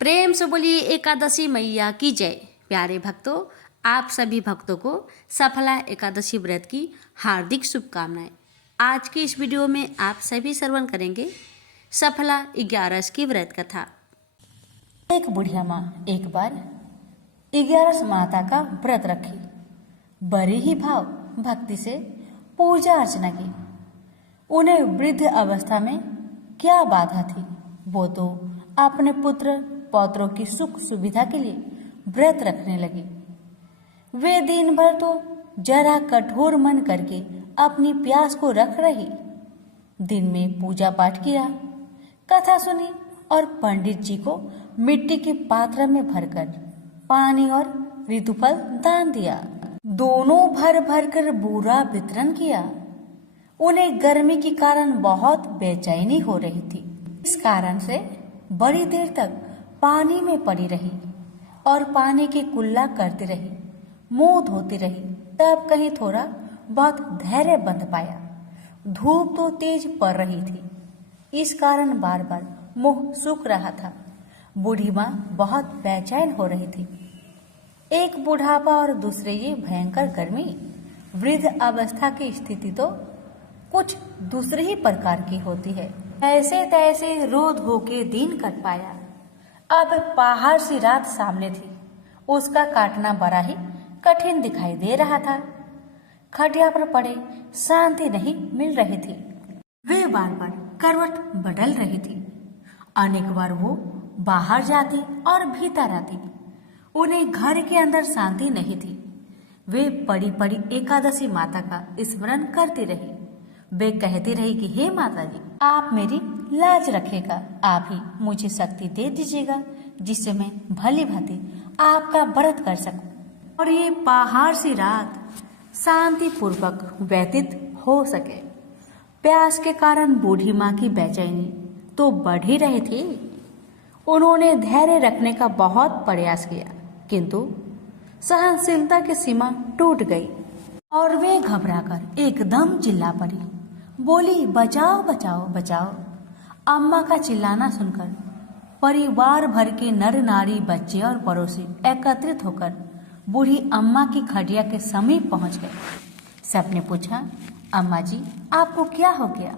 प्रेम से बोलिए एकादशी मैया की जय। प्यारे भक्तों, आप सभी भक्तों को सफला एकादशी व्रत की हार्दिक शुभकामनाएं। आज की इस वीडियो में आप सभी श्रवण करेंगे सफला 11 की व्रत कथा। एक बुढ़िया माँ एक बार 11 माता का व्रत रखी। बड़े ही भाव भक्ति से पूजा अर्चना की। उन्हें वृद्ध अवस्था में क्या बाधा थी, वो तो अपने पुत्र पौत्रों की सुख सुविधा के लिए व्रत रखने लगी। वे दिन भर तो जरा कठोर मन करके अपनी प्यास को रख रही। दिन में पूजा पाठ किया, कथा सुनी और पंडित जी को मिट्टी के पात्र में भरकर पानी और ऋतुफल दान दिया। दोनों भर भर कर पूरा वितरण किया। उन्हें गर्मी के कारण बहुत बेचैनी हो रही थी। इस कारण से बड़ी देर तक पानी में पड़ी रही और पानी की कुल्ला करती रही, मुंह धोती रही। तब कहीं थोड़ा बहुत धैर्य बंध पाया। धूप तो तेज पड़ रही थी, इस कारण बार बार मुंह सूख रहा था। बूढ़ी माँ बहुत बेचैन हो रही थी। एक बुढ़ापा और दूसरे ये भयंकर गर्मी। वृद्ध अवस्था की स्थिति तो कुछ दूसरे ही प्रकार की होती है। ऐसे तैसे रो धो के दिन कट पाया। अब पहाड़ सी रात सामने थी, उसका काटना बड़ा ही कठिन दिखाई दे रहा था। खटिया पर पड़े शांति नहीं मिल रही थी। वे बार बार करवट बदल रही थी। अनेक बार वो बाहर जाती और भीतर आती। उन्हें घर के अंदर शांति नहीं थी। वे पड़ी पड़ी एकादशी माता का स्मरण करती रही। वे कहती रही कि हे माता जी, आप मेरी लाज रखेगा, आप ही मुझे शक्ति दे दीजिएगा जिससे मैं भली भांति आपका व्रत कर सकूं और ये पहाड़ सी रात शांति पूर्वक व्यतीत हो सके। प्यास के कारण बूढ़ी माँ की बेचैनी तो बढ़ ही रही थी। उन्होंने धैर्य रखने का बहुत प्रयास किया, किंतु सहनशीलता की सीमा टूट गई और वे घबराकर एकदम चिल्ला पड़ी। बोली, बचाओ बचाओ बचाओ। अम्मा का चिल्लाना सुनकर परिवार भर के नर नारी, बच्चे और पड़ोसी एकत्रित होकर बूढ़ी अम्मा की खटिया के समीप पहुंच गए। सबने पूछा, अम्मा जी, आपको क्या हो गया?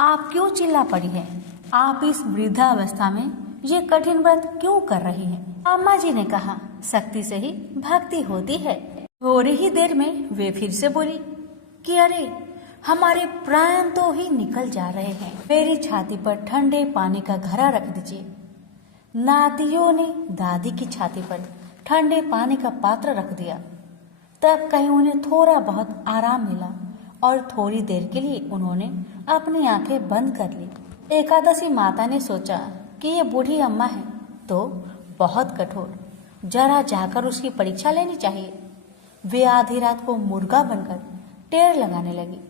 आप क्यों चिल्ला पड़ी है? आप इस वृद्धावस्था में ये कठिन व्रत क्यों कर रही हैं? अम्मा जी ने कहा, शक्ति से ही भक्ति होती है। थोड़ी ही देर में वे फिर से बोली कि अरे, हमारे प्राण तो ही निकल जा रहे हैं। मेरी छाती पर ठंडे पानी का घड़ा रख दीजिए। नातियों ने दादी की छाती पर ठंडे पानी का पात्र रख दिया। तब कहीं उन्हें थोड़ा बहुत आराम मिला और थोड़ी देर के लिए उन्होंने अपनी आंखें बंद कर ली। एकादशी माता ने सोचा कि ये बूढ़ी अम्मा है तो बहुत कठोर, जरा जाकर उसकी परीक्षा लेनी चाहिए। वे आधी रात को मुर्गा बनकर टेर लगाने लगी।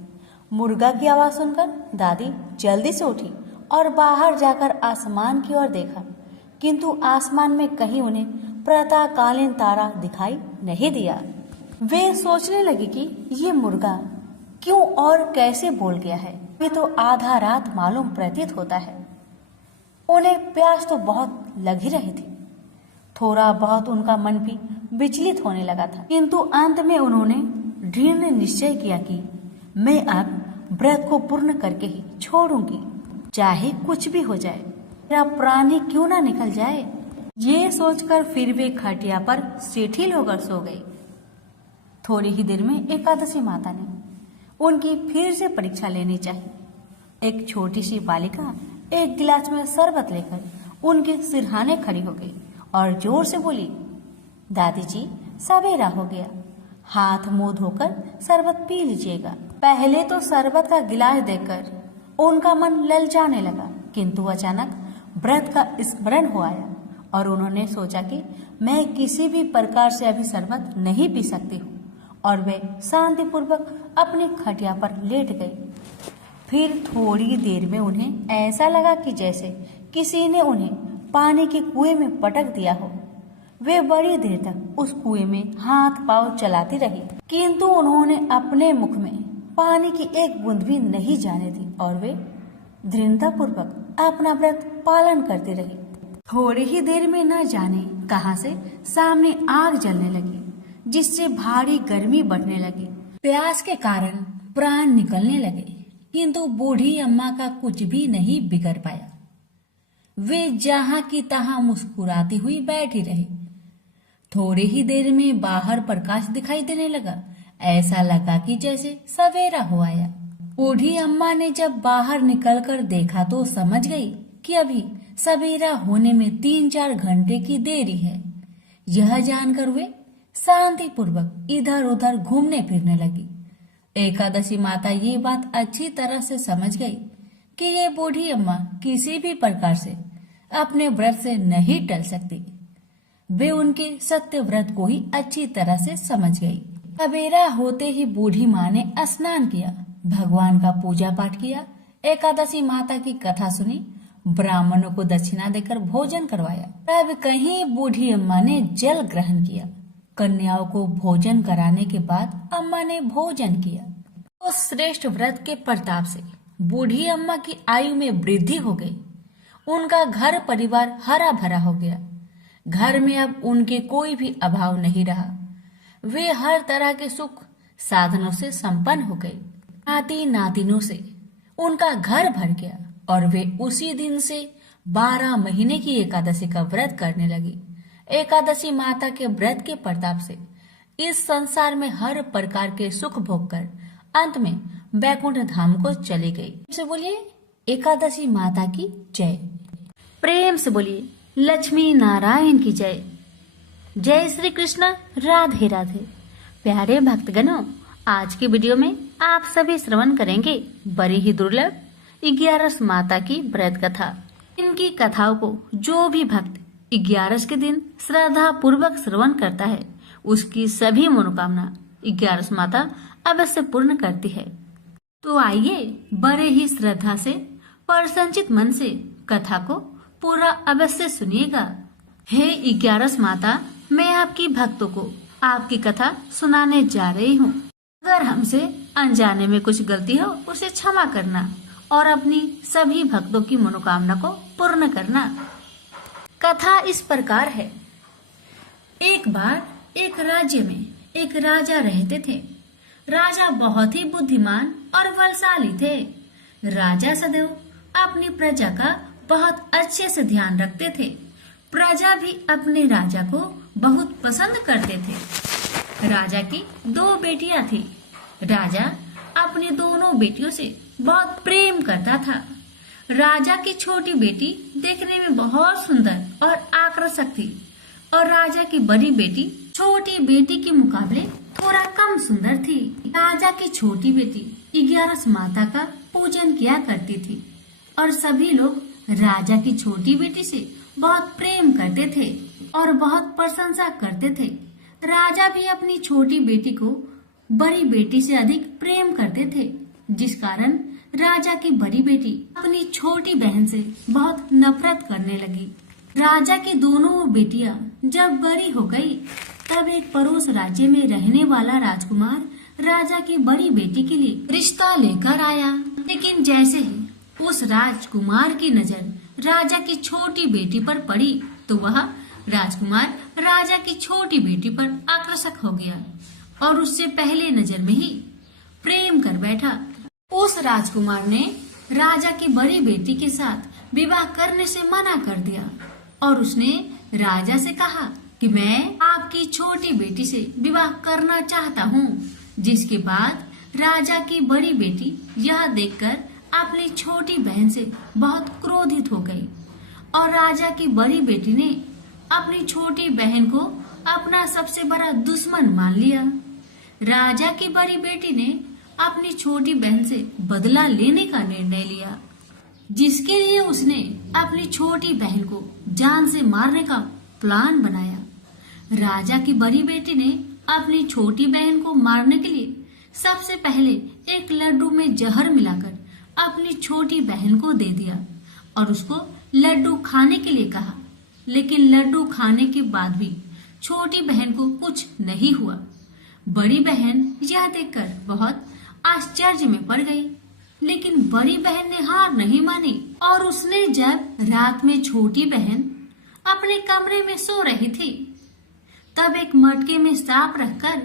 मुर्गा की आवाज सुनकर दादी जल्दी से उठी और बाहर जाकर आसमान की ओर देखा, किंतु आसमान में कहीं उन्हें प्रातःकालीन तारा दिखाई नहीं दिया। वे सोचने लगी कि ये मुर्गा क्यों और कैसे बोल गया है। ये तो आधा रात मालूम प्रतीत होता है। उन्हें प्यास तो बहुत लग ही रही थी। थोड़ा बहुत उनका मन भी विचलित होने लगा था, किंतु अंत में उन्होंने दृढ़ निश्चय किया कि मैं अब व्रत को पूर्ण करके ही छोड़ूंगी, चाहे कुछ भी हो जाए, मेरा प्राण ही क्यों ना निकल जाए। ये सोचकर फिर वे खटिया पर शिथिल होकर सो गई। थोड़ी ही देर में एकादशी माता ने उनकी फिर से परीक्षा लेनी चाहिए। एक छोटी सी बालिका एक गिलास में शरबत लेकर उनके सिरहाने खड़ी हो गई और जोर से बोली, दादी जी, सवेरा हो गया, हाथ मुंह धोकर शरबत पी लीजिएगा। पहले तो शरबत का गिलास देखकर उनका मन ललचाने लगा, किंतु अचानक व्रत का स्मरण हो आया और उन्होंने सोचा कि मैं किसी भी प्रकार से अभी शरबत नहीं पी सकती हूँ, और वे शांतिपूर्वक अपनी खटिया पर लेट गई। फिर थोड़ी देर में उन्हें ऐसा लगा कि जैसे किसी ने उन्हें पानी के कुएं में पटक दिया हो। वे बड़ी देर तक उस कुएं में हाथ पांव चलाती रही, किंतु उन्होंने अपने मुख में पानी की एक बूंद भी नहीं जाने दी और वे दृढ़तापूर्वक अपना व्रत पालन करती रही। थोड़ी ही देर में न जाने कहां से सामने आग जलने लगी, जिससे भारी गर्मी बढ़ने लगी। प्यास के कारण प्राण निकलने लगे, किंतु बूढ़ी अम्मा का कुछ भी नहीं बिगड़ पाया। वे जहां की तहां मुस्कुराती हुई बैठी रही। थोड़ी ही देर में बाहर प्रकाश दिखाई देने लगा। ऐसा लगा कि जैसे सवेरा हो आया। बूढ़ी अम्मा ने जब बाहर निकलकर देखा तो समझ गई कि अभी सवेरा होने में 3-4 घंटे की देरी है। यह जानकर वे शांति पूर्वक इधर उधर घूमने फिरने लगी। एकादशी माता ये बात अच्छी तरह से समझ गई कि ये बूढ़ी अम्मा किसी भी प्रकार से अपने व्रत से नहीं टल सकती। वे उनके सत्य व्रत को ही अच्छी तरह से समझ गई। सवेरा होते ही बूढ़ी माँ ने स्नान किया, भगवान का पूजा पाठ किया, एकादशी माता की कथा सुनी, ब्राह्मणों को दक्षिणा देकर भोजन करवाया। तब कहीं बूढ़ी अम्मा ने जल ग्रहण किया। कन्याओं को भोजन कराने के बाद अम्मा ने भोजन किया। तो श्रेष्ठ व्रत के प्रताप से बूढ़ी अम्मा की आयु में वृद्धि हो गई। उनका घर परिवार हरा भरा हो गया। घर में अब उनके कोई भी अभाव नहीं रहा। वे हर तरह के सुख साधनों से संपन्न हो गई। नाती नातिनों से उनका घर भर गया और वे उसी दिन से 12 महीने की एकादशी का व्रत करने लगी। एकादशी माता के व्रत के प्रताप से इस संसार में हर प्रकार के सुख भोग कर अंत में बैकुंठ धाम को चली गई। से बोलिए एकादशी माता की जय। प्रेम से बोलिए लक्ष्मी नारायण की जय। जय श्री कृष्ण, राधे राधे। प्यारे भक्तगणों, आज की वीडियो में आप सभी श्रवण करेंगे बड़ी ही दुर्लभ 11 माता की व्रत कथा। इनकी कथाओं को जो भी भक्त 11 के दिन श्रद्धा पूर्वक श्रवण करता है, उसकी सभी मनोकामना 11 माता अवश्य पूर्ण करती है। तो आइए बड़े ही श्रद्धा से प्रसन्नचित मन से कथा को पूरा अवश्य सुनिएगा। हे 11 माता, मैं आपकी भक्तों को आपकी कथा सुनाने जा रही हूँ। अगर हमसे अनजाने में कुछ गलती हो उसे क्षमा करना और अपनी सभी भक्तों की मनोकामना को पूर्ण करना। कथा इस प्रकार है। एक बार एक राज्य में एक राजा रहते थे। राजा बहुत ही बुद्धिमान और बलशाली थे। राजा सदैव अपनी प्रजा का बहुत अच्छे से ध्यान रखते थे। प्रजा भी अपने राजा को बहुत पसंद करते थे। राजा की 2 बेटियां थी। राजा अपनी दोनों बेटियों से बहुत प्रेम करता था। राजा की छोटी बेटी देखने में बहुत सुंदर और आकर्षक थी और राजा की बड़ी बेटी छोटी बेटी के मुकाबले थोड़ा कम सुंदर थी। राजा की छोटी बेटी 11 माता का पूजन किया करती थी और सभी लोग राजा की छोटी बेटी से बहुत प्रेम करते थे और बहुत प्रशंसा करते थे। राजा भी अपनी छोटी बेटी को बड़ी बेटी से अधिक प्रेम करते थे, जिस कारण राजा की बड़ी बेटी अपनी छोटी बहन से बहुत नफरत करने लगी। राजा की दोनों बेटियां जब बड़ी हो गई, तब एक पड़ोस राज्य में रहने वाला राजकुमार राजा की बड़ी बेटी के लिए रिश्ता लेकर आया। लेकिन जैसे ही उस राजकुमार की नजर राजा की छोटी बेटी पर पड़ी, तो वह राजकुमार राजा की छोटी बेटी पर आकर्षक हो गया और उससे पहले नजर में ही प्रेम कर बैठा। उस राजकुमार ने राजा की बड़ी बेटी के साथ विवाह करने से मना कर दिया और उसने राजा से कहा कि मैं आपकी छोटी बेटी से विवाह करना चाहता हूँ। जिसके बाद राजा की बड़ी बेटी यह देखकर अपनी छोटी बहन से बहुत क्रोधित हो गई और राजा की बड़ी बेटी ने अपनी छोटी बहन को अपना सबसे बड़ा दुश्मन मान लिया। राजा की बड़ी बेटी ने अपनी छोटी बहन से बदला लेने का निर्णय लिया, जिसके लिए उसने अपनी छोटी बहन को जान से मारने का प्लान बनाया। राजा की बड़ी बेटी ने अपनी छोटी बहन को मारने के लिए सबसे पहले एक लड्डू में जहर मिलाकर अपनी छोटी बहन को दे दिया और उसको लड्डू खाने के लिए कहा। लेकिन लड्डू खाने के बाद भी छोटी बहन को कुछ नहीं हुआ। बड़ी बहन यह देखकर बहुत आश्चर्य में पड़ गई, लेकिन बड़ी बहन ने हार नहीं मानी और उसने जब रात में छोटी बहन अपने कमरे में सो रही थी। तब एक मटके में सांप रखकर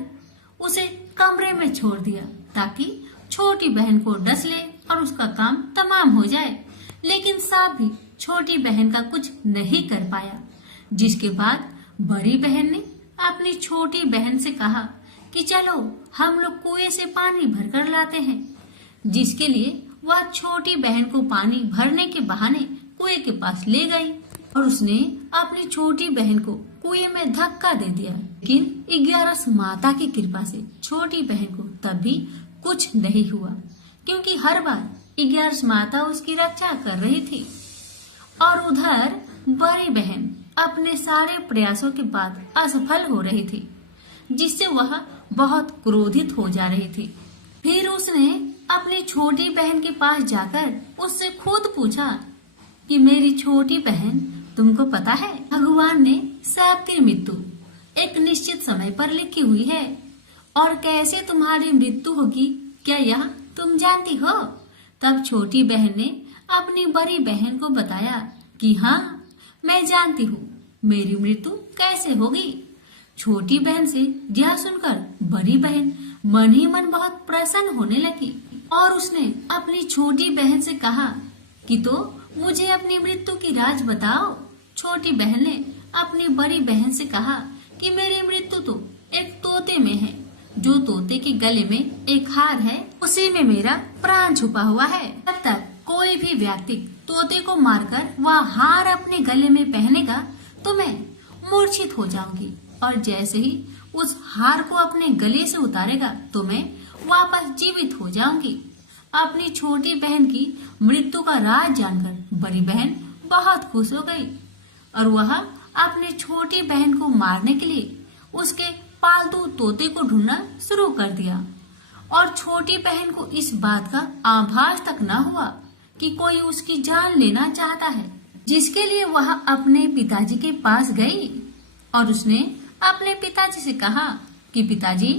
उसे कमरे में छोड़ दिया ताकि छोटी बहन को डस ले और उसका काम तमाम हो जाए। लेकिन सांप भी छोटी बहन का कुछ नहीं कर पाया। जिसके बाद बड़ी बहन ने अपनी छोटी बहन से कहा कि चलो हम लोग कुएं से पानी भरकर लाते हैं। जिसके लिए वह छोटी बहन को पानी भरने के बहाने कुएं के पास ले गई और उसने अपनी छोटी बहन को कुएं में धक्का दे दिया। लेकिन 11 माता की कृपा से छोटी बहन को तब भी कुछ नहीं हुआ, क्योंकि हर बार 11 माता उसकी रक्षा कर रही थी। और उधर बड़ी बहन अपने सारे प्रयासों के बाद असफल हो रही थी, जिससे वह बहुत क्रोधित हो जा रही थी। फिर उसने अपनी छोटी बहन के पास जाकर उससे खुद पूछा कि मेरी छोटी बहन, तुमको पता है भगवान ने सबकी मृत्यु एक निश्चित समय पर लिखी हुई है और कैसे तुम्हारी मृत्यु होगी, क्या यह तुम जानती हो? तब छोटी बहन ने अपनी बड़ी बहन को बताया कि हाँ, मैं जानती हूँ मेरी मृत्यु कैसे होगी। छोटी बहन से यह सुनकर बड़ी बहन मन ही मन बहुत प्रसन्न होने लगी और उसने अपनी छोटी बहन से कहा कि तो मुझे अपनी मृत्यु की राज बताओ। छोटी बहन ने अपनी बड़ी बहन से कहा कि मेरी मृत्यु तो एक तोते में है। जो तोते के गले में एक हार है, उसी में मेरा प्राण छुपा हुआ है। तब तक कोई भी व्यक्ति तोते को मारकर वह हार अपने गले में पहनेगा तो मैं मूर्छित हो जाऊंगी, और जैसे ही उस हार को अपने गले से उतारेगा तो मैं वापस जीवित हो जाऊंगी। अपनी छोटी बहन की मृत्यु का राज जानकर बड़ी बहन बहुत खुश हो गई और वह अपनी छोटी बहन को मारने के लिए उसके पालतू तोते को ढूंढना शुरू कर दिया। और छोटी बहन को इस बात का आभास तक न हुआ कि कोई उसकी जान लेना चाहता है, जिसके लिए वह अपने पिताजी के पास गई और उसने अपने पिताजी से कहा कि पिताजी,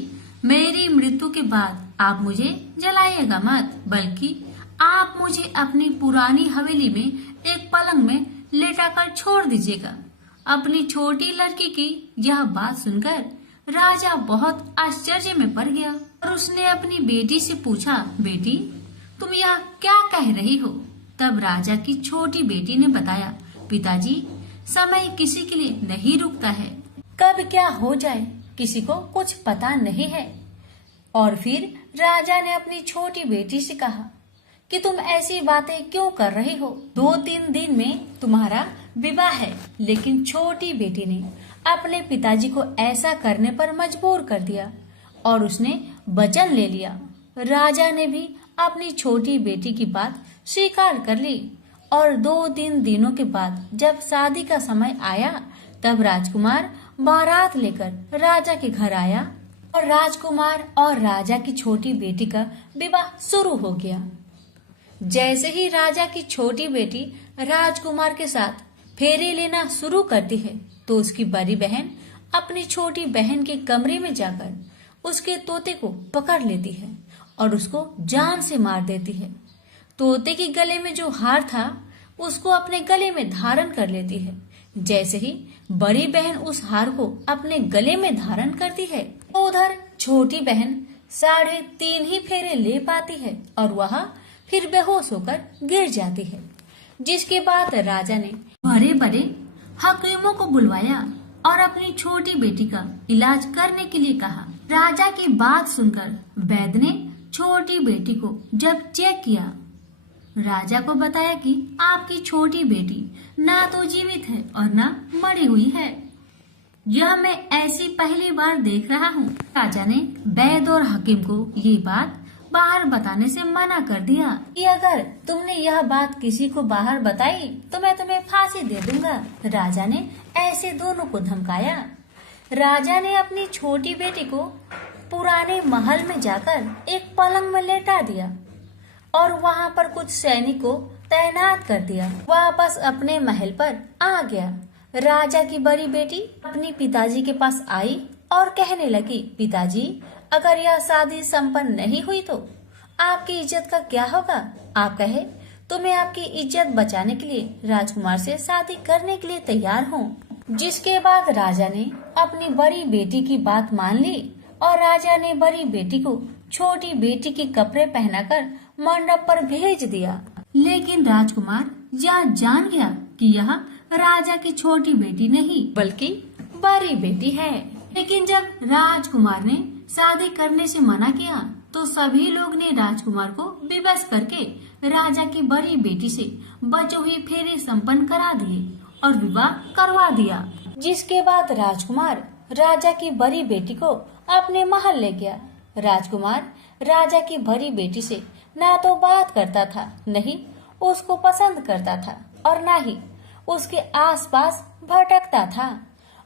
मेरी मृत्यु के बाद आप मुझे जलाइएगा मत, बल्कि आप मुझे अपनी पुरानी हवेली में एक पलंग में लेटाकर छोड़ दीजिएगा। अपनी छोटी लड़की की यह बात सुनकर राजा बहुत आश्चर्य में पड़ गया और उसने अपनी बेटी से पूछा, बेटी, तुम यह क्या कह रही हो? तब राजा की छोटी बेटी ने बताया, पिताजी, समय किसी के लिए नहीं रुकता है, कब क्या हो जाए किसी को कुछ पता नहीं है। और फिर राजा ने अपनी छोटी बेटी से कहा कि तुम ऐसी बातें क्यों कर रही हो? 2-3 दिन में तुम्हारा विवाह है। लेकिन छोटी बेटी ने अपने पिताजी को ऐसा करने पर मजबूर कर दिया और उसने वचन ले लिया। राजा ने भी अपनी छोटी बेटी की बात स्वीकार कर ली और 2-3 दिनों के बाद जब शादी का समय आया तब राजकुमार बारात लेकर राजा के घर आया और राजकुमार और राजा की छोटी बेटी का विवाह शुरू हो गया। जैसे ही राजा की छोटी बेटी राजकुमार के साथ फेरे लेना शुरू करती है तो उसकी बड़ी बहन अपनी छोटी बहन के कमरे में जाकर उसके तोते को पकड़ लेती है और उसको जान से मार देती है। तोते के गले में जो हार था उसको अपने गले में धारण कर लेती है। जैसे ही बड़ी बहन उस हार को अपने गले में धारण करती है तो उधर छोटी बहन 3.5 ही फेरे ले पाती है और वह फिर बेहोश होकर गिर जाती है। जिसके बाद राजा ने बड़े बड़े हकीमों को बुलवाया और अपनी छोटी बेटी का इलाज करने के लिए कहा। राजा की बात सुनकर वैद्य ने छोटी बेटी को जब चेक किया, राजा को बताया कि आपकी छोटी बेटी ना तो जीवित है और ना मरी हुई है। यह मैं ऐसी पहली बार देख रहा हूँ। राजा ने वैद्य और हकीम को ये बात बाहर बताने से मना कर दिया कि अगर तुमने यह बात किसी को बाहर बताई तो मैं तुम्हें फांसी दे दूंगा। राजा ने ऐसे दोनों को धमकाया। राजा ने अपनी छोटी बेटी को पुराने महल में जाकर एक पलंग में लेटा दिया और वहाँ पर कुछ सैनिक को तैनात कर दिया। वापस अपने महल पर आ गया। राजा की बड़ी बेटी अपने पिताजी के पास आई और कहने लगी, पिताजी, अगर यह शादी संपन्न नहीं हुई तो आपकी इज्जत का क्या होगा? आप कहे तो मैं आपकी इज्जत बचाने के लिए राजकुमार से शादी करने के लिए तैयार हूँ। जिसके बाद राजा ने अपनी बड़ी बेटी की बात मान ली और राजा ने बड़ी बेटी को छोटी बेटी के कपड़े पहनाकर मंडप पर भेज दिया। लेकिन राजकुमार यह जान गया कि यह राजा की छोटी बेटी नहीं बल्कि बड़ी बेटी है। लेकिन जब राजकुमार ने शादी करने से मना किया तो सभी लोग ने राजकुमार को विवश करके राजा की बड़ी बेटी से बचे हुए फेरे संपन्न करा दिए और विवाह करवा दिया। जिसके बाद राजकुमार राजा की बड़ी बेटी को अपने महल ले गया। राजकुमार राजा की बड़ी बेटी से ना तो बात करता था, नहीं उसको पसंद करता था और ना ही उसके आसपास भटकता था।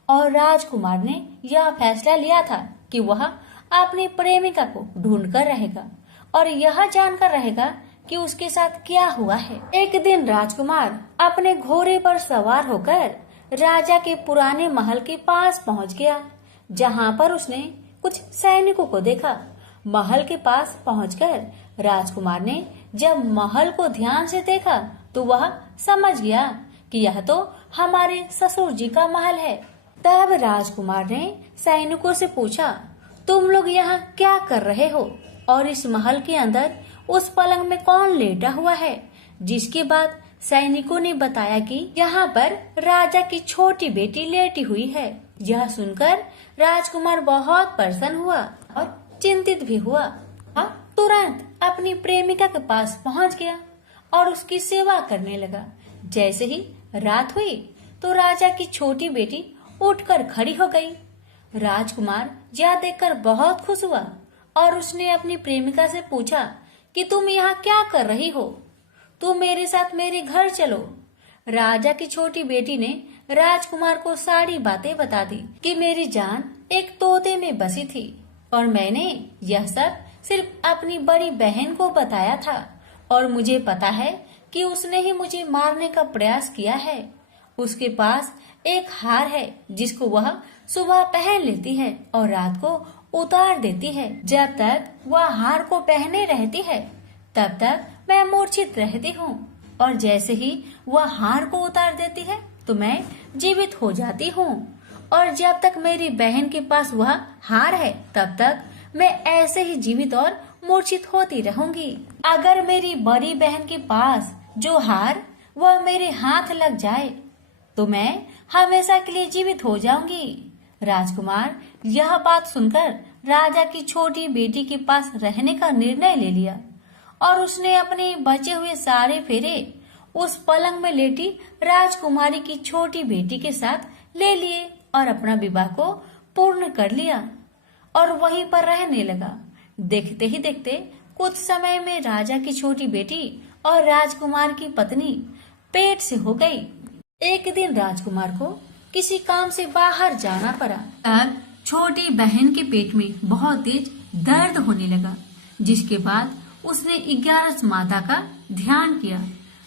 और राजकुमार ने यह फैसला लिया था कि वह अपनी प्रेमिका को ढूंढ कर रहेगा और यह जानकर रहेगा कि उसके साथ क्या हुआ है। एक दिन राजकुमार अपने घोड़े पर सवार होकर राजा के पुराने महल के पास पहुंच गया, जहां पर उसने कुछ सैनिकों को देखा। महल के पास पहुंचकर राजकुमार ने जब महल को ध्यान से देखा तो वह समझ गया कि यह तो हमारे ससुर जी का महल है। तब राजकुमार ने सैनिकों से पूछा, तुम लोग यहाँ क्या कर रहे हो और इस महल के अंदर उस पलंग में कौन लेटा हुआ है? जिसके बाद सैनिकों ने बताया कि यहाँ पर राजा की छोटी बेटी लेटी हुई है। यह सुनकर राजकुमार बहुत प्रसन्न हुआ और चिंतित भी हुआ। तुरंत अपनी प्रेमिका के पास पहुँच गया और उसकी सेवा करने लगा। जैसे ही रात हुई तो राजा की छोटी बेटी उठकर खड़ी हो गई। राजकुमार यह देखकर बहुत खुश हुआ और उसने अपनी प्रेमिका से पूछा कि तुम यहाँ क्या कर रही हो? तुम मेरे साथ मेरे घर चलो। राजा की छोटी बेटी ने राजकुमार को सारी बातें बता दी कि मेरी जान एक तोते में बसी थी और मैंने यह सब सिर्फ अपनी बड़ी बहन को बताया था और मुझे पता है कि उसने ही मुझे मारने का प्रयास किया है। उसके पास एक हार है जिसको वह सुबह पहन लेती है और रात को उतार देती है। जब तक वह हार को पहने रहती है तब तक मैं मूर्छित रहती हूँ और जैसे ही वह हार को उतार देती है तो मैं जीवित हो जाती हूँ। और जब तक मेरी बहन के पास वह हार है तब तक मैं ऐसे ही जीवित और मूर्छित होती रहूंगी। अगर मेरी बड़ी बहन के पास जो हार वह मेरे हाथ लग जाए तो मैं हमेशा के लिए जीवित हो जाऊंगी। राजकुमार यह बात सुनकर राजा की छोटी बेटी के पास रहने का निर्णय ले लिया और उसने अपने बचे हुए सारे फेरे उस पलंग में लेटी राजकुमारी की छोटी बेटी के साथ ले लिए और अपना विवाह को पूर्ण कर लिया और वहीं पर रहने लगा। देखते ही देखते कुछ समय में राजा की छोटी बेटी और राजकुमार की पत्नी पेट से हो गई। एक दिन राजकुमार को किसी काम से बाहर जाना पड़ा। तब छोटी बहन के पेट में बहुत तेज दर्द होने लगा, जिसके बाद उसने 11 माता का ध्यान किया।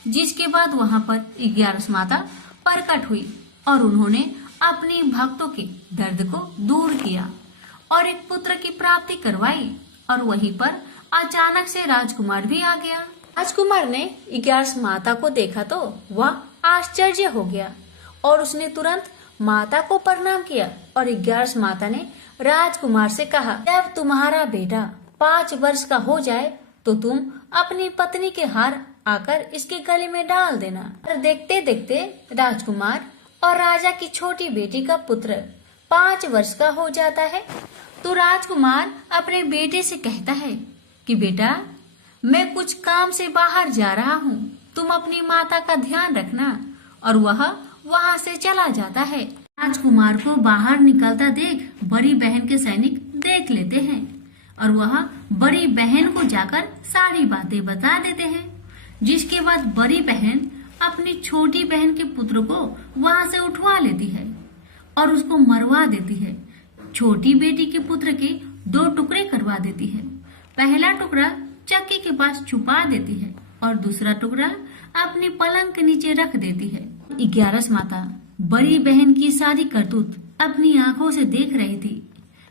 जिसके बाद वहां पर 11 माता प्रकट हुई और उन्होंने अपने भक्तों के दर्द को दूर किया और एक पुत्र की प्राप्ति करवाई। और वहीं पर अचानक से राजकुमार भी आ गया। राजकुमार ने 11 माता को देखा तो वह आश्चर्य हो गया और उसने तुरंत माता को प्रणाम किया और 11 माता ने राजकुमार से कहा, जब तुम्हारा बेटा 5 वर्ष का हो जाए तो तुम अपनी पत्नी के हार आकर इसके गले में डाल देना। और देखते देखते राजकुमार और राजा की छोटी बेटी का पुत्र 5 वर्ष का हो जाता है। तो राजकुमार अपने बेटे से कहता है कि बेटा, मैं कुछ काम से बाहर जा रहा हूँ, तुम अपनी माता का ध्यान रखना। और वह वहाँ से चला जाता है। राजकुमार को बाहर निकलता देख बड़ी बहन के सैनिक देख लेते हैं और वह बड़ी बहन को जाकर सारी बातें बता देते हैं। जिसके बाद बड़ी बहन अपनी छोटी बहन के पुत्र को वहाँ से उठवा लेती है और उसको मरवा देती है। छोटी बेटी के पुत्र के 2 टुकड़े करवा देती है। पहला टुकड़ा चक्की के पास छुपा देती है और दूसरा टुकड़ा अपने पलंग के नीचे रख देती है। 11 माता बड़ी बहन की सारी करतूत अपनी आंखों से देख रही थी।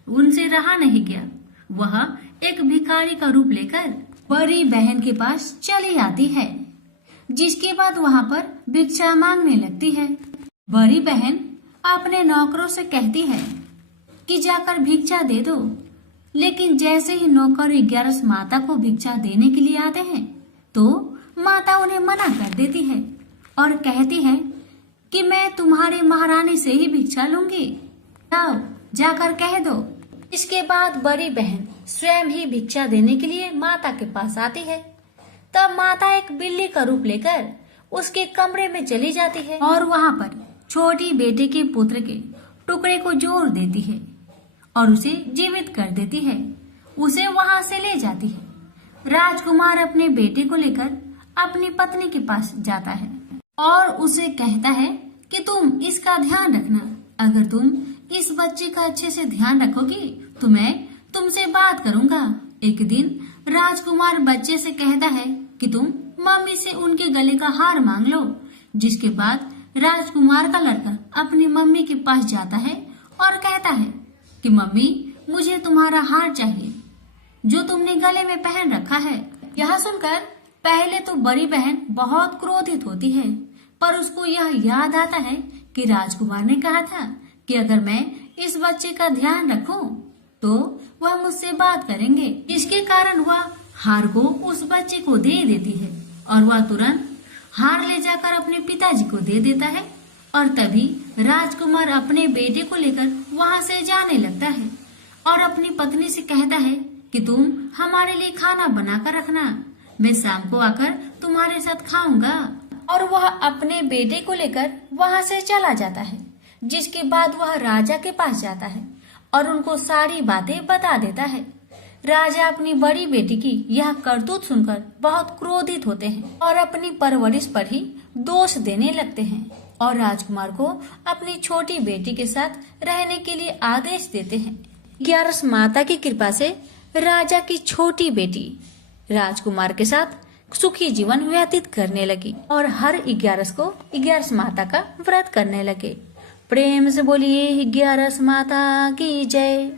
उनसे रहा नहीं गया। वह एक भिखारी का रूप लेकर बड़ी बहन के पास चली आती है। जिसके बाद वहाँ पर भिक्षा मांगने लगती है। बड़ी बहन अपने नौकरों से कहती है कि जाकर भिक्षा दे दो, लेकिन जैसे ही नौकर 11 माता को भिक्षा देने के लिए आते हैं तो माता उन्हें मना कर देती है और कहती है कि मैं तुम्हारे महारानी से ही भिक्षा लूंगी, जाओ जाकर कह दो। इसके बाद बड़ी बहन स्वयं ही भिक्षा देने के लिए माता के पास आती है। तब माता एक बिल्ली का रूप लेकर उसके कमरे में चली जाती है और वहाँ पर छोटी बेटे के पुत्र के टुकड़े को जोड़ देती है और उसे जीवित कर देती है। उसे वहाँ से ले जाती है। राजकुमार अपने बेटे को लेकर अपनी पत्नी के पास जाता है और उसे कहता है कि तुम इसका ध्यान रखना। अगर तुम इस बच्चे का अच्छे से ध्यान रखोगी तो मैं तुमसे बात करूंगा। एक दिन राजकुमार बच्चे से कहता है कि तुम मम्मी से उनके गले का हार मांग लो। जिसके बाद राजकुमार का लड़का अपनी मम्मी के पास जाता है और कहता है कि मम्मी, मुझे तुम्हारा हार चाहिए जो तुमने गले में पहन रखा है। यह सुनकर पहले तो बड़ी बहन बहुत क्रोधित होती है, पर उसको यह याद आता है कि राजकुमार ने कहा था कि अगर मैं इस बच्चे का ध्यान रखूं तो वह मुझसे बात करेंगे। इसके कारण वह हार को उस बच्चे को दे देती है और वह तुरंत हार ले जाकर अपने पिताजी को दे देता है और तभी राजकुमार अपने बेटे को लेकर वहाँ से जाने लगता है और अपनी पत्नी से कहता है कि तुम हमारे लिए खाना बनाकर रखना, मैं शाम को आकर तुम्हारे साथ खाऊंगा। और वह अपने बेटे को लेकर वहाँ से चला जाता है। जिसके बाद वह राजा के पास जाता है और उनको सारी बातें बता देता है। राजा अपनी बड़ी बेटी की यह करतूत सुनकर बहुत क्रोधित होते हैं और अपनी परवरिश पर ही दोष देने लगते हैं और राजकुमार को अपनी छोटी बेटी के साथ रहने के लिए आदेश देते हैं। 11 माता की कृपा से राजा की छोटी बेटी राजकुमार के साथ सुखी जीवन व्यतीत करने लगी और हर 11 को 11 माता का व्रत करने लगे। प्रेम से बोलिए 11 माता की जय।